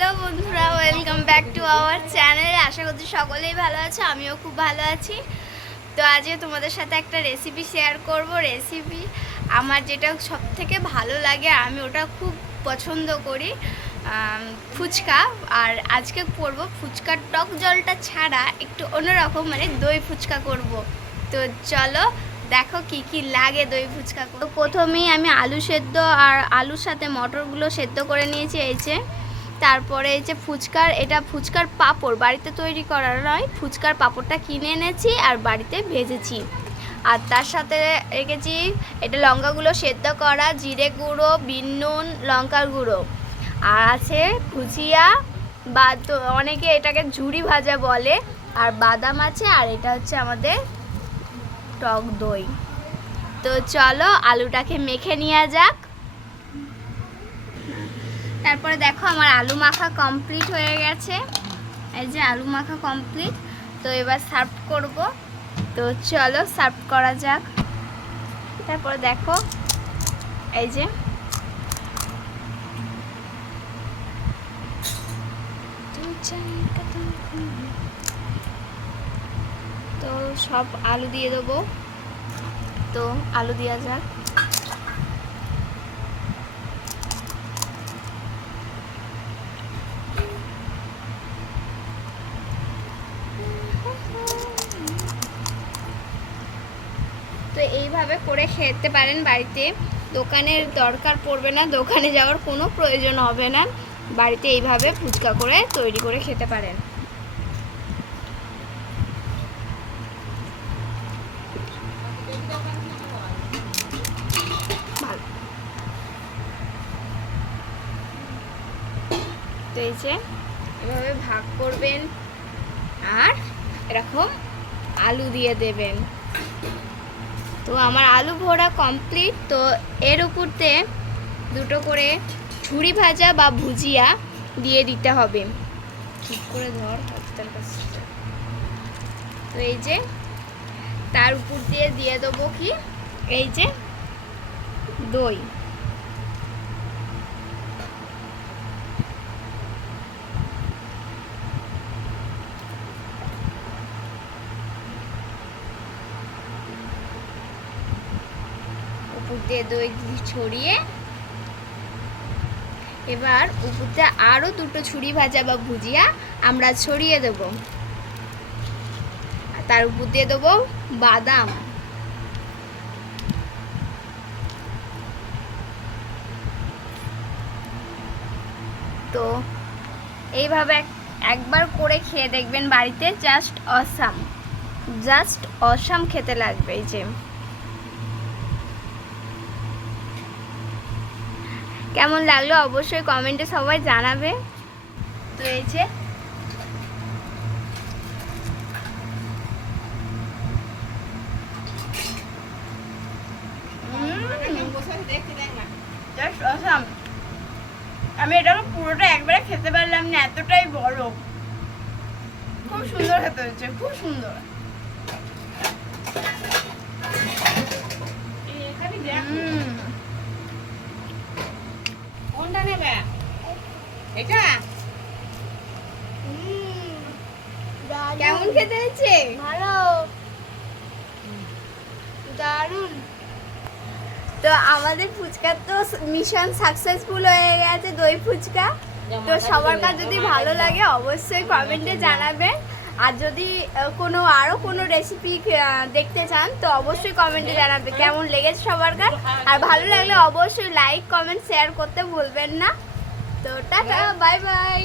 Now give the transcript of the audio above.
Hello বন্ধুরা, welcome back to our channel. আশা করছি সকলেই ভালো আছো, আমিও খুব ভালো আছি। তো আজকে তোমাদের সাথে একটা রেসিপি শেয়ার করব। রেসিপি আমার যেটা সব থেকে ভালো লাগে, আমি ওটা খুব পছন্দ করি, ফুচকা। আর আজকে করব ফুচকার টক জলটা ছাড়া একটু অন্যরকম, মানে দই ফুচকা করব। তো চলো দেখো কি কি লাগে দই ফুচকা। তো প্রথমেই আমি আলু সেদ্ধ আর আলুর সাথে মটরগুলো সেদ্ধ করে নিয়েছি। এই যে তারপরে এই যে এটা ফুচকার পাঁপড় বাড়িতে তৈরি করার নয়, ফুচকার পাঁপড়টা কিনে এনেছি আর বাড়িতে ভেজেছি। আর তার সাথে রেখেছি এটা লঙ্কাগুলো সেদ্ধ করা, জিরে গুঁড়ো, বিন নুন, লঙ্কার গুঁড়ো। আর আছে ভুজিয়া বা তো অনেকে এটাকে ঝুরি ভাজা বলে, আর বাদাম আছে। আর এটা হচ্ছে আমাদের টক দই। তো চলো আলুটাকে মেখে নেওয়া যাক। তারপরে দেখো আমার আলু মাখা কমপ্লিট হয়ে গেছে। এই যে আলু মাখা কমপ্লিট। তো এবার সার্ভ করব। তো চলো সার্ভ করা যাক। তারপরে দেখো এই যে তো সব আলু দিয়ে দেবো। তো আলু দেওয়া যাক। তো এইভাবে করে খেতে পারেন বাড়িতে, দোকানের দরকার পড়বে না, দোকানে যাওয়ার কোনো প্রয়োজন হবে না। বাড়িতে এইভাবে ফুচকা করে তৈরি করে খেতে পারেন। তো এই যে এভাবে ভাগ করবেন আর এরকম আলু দিয়ে দেবেন। তো আমার আলু ভরা কমপ্লিট। তো এর উপরতে দুটো করে ঝুরি ভাজা বা ভুজিয়া দিয়ে দিতে হবে। ঠিক করে ধর হাতটার কাছে। তো এই যে তার উপর দিয়ে দেবো কি, এই যে দই। উপর দিয়ে দই ছড়িয়ে এবার উপর দিয়ে আরও দুটো ছুরি ভাজা বা ভুজিয়া আমরা ছড়িয়ে দেব। তার উপর দিয়ে দেবো বাদাম। তো এইভাবে একবার করে খেয়ে দেখবেন বাড়িতে, জাস্ট অসাম খেতে লাগবে। এই যে কেমন লাগলো অবশ্যই কমেন্টে সবাই জানাবে। তো এই যে আমি এটাকে পুরোটা একবারে খেতে পারলাম না, এতটাই বড়। খুব সুন্দর খেতে হয়েছে, খুব সুন্দর। কোনটা নেবে? এটা কেমন খেতে হয়েছে? ভালো, দারুণ। তো আমাদের ফুচকা তো মিশন সাকসেসফুল হয়ে গেছে, দই ফুচকা। তো সবার কাছে যদি ভালো লাগে অবশ্যই কমেন্টে জানাবেন। আর যদি আরও কোনো রেসিপি দেখতে চান তো অবশ্যই কমেন্টে জানাবে কেমন লেগেছে সবার কাছে। আর ভালো লাগলে অবশ্যই লাইক কমেন্ট শেয়ার করতে ভুলবেন না। তো টাটা, বাই বাই।